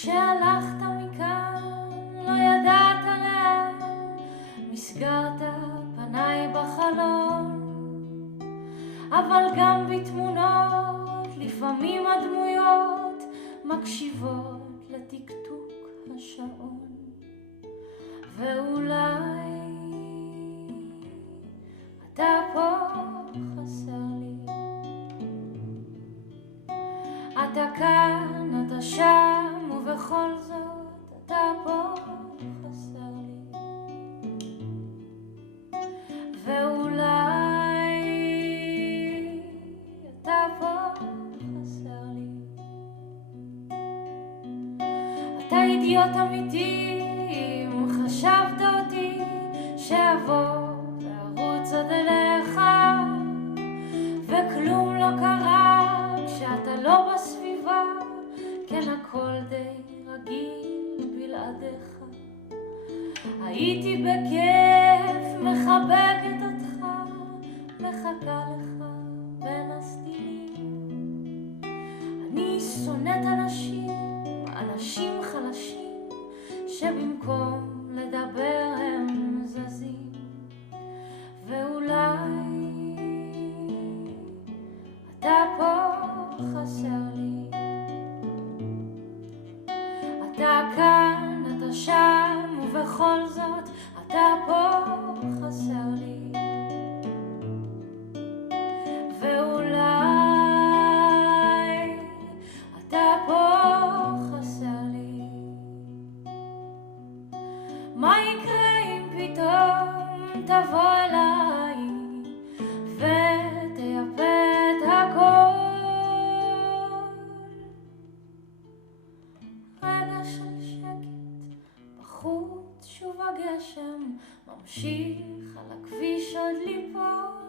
כשהלכת מכאן לא ידעת לאן, מסגרת פניי בחלון. אבל גם בתמונות לפעמים הדמויות מקשיבות לתקתוק השעון. ואולי אתה פה חסר לי, אתה כאן, אתה שם, ובכל זאת אתה פה חסר לי. ואולי אתה פה חסר לי, אתה אידיוט אמיתי אם חשבת אותי שאבוא וארוץ עד אליך, וכלום לא קרה כשאתה לא בסביבה, כן הכל די רגיל בלעדיך. הייתי בכיף מחבקת אותך, מחכה לך בין הסתילים. אני שונאת אנשים חלשים שבמקום לדבר הם זזים. ואולי אתה פה חסר לי, אתה כאן, אתה שם, ובכל זאת אתה פה חסר לי. ואולי אתה פה חסר לי. מה יקרה אם פתאום תבוא אליי ותייפה את הכל? רגע של שקט, בחוץ שוב הגשם ממשיך על הכביש עוד ליפול.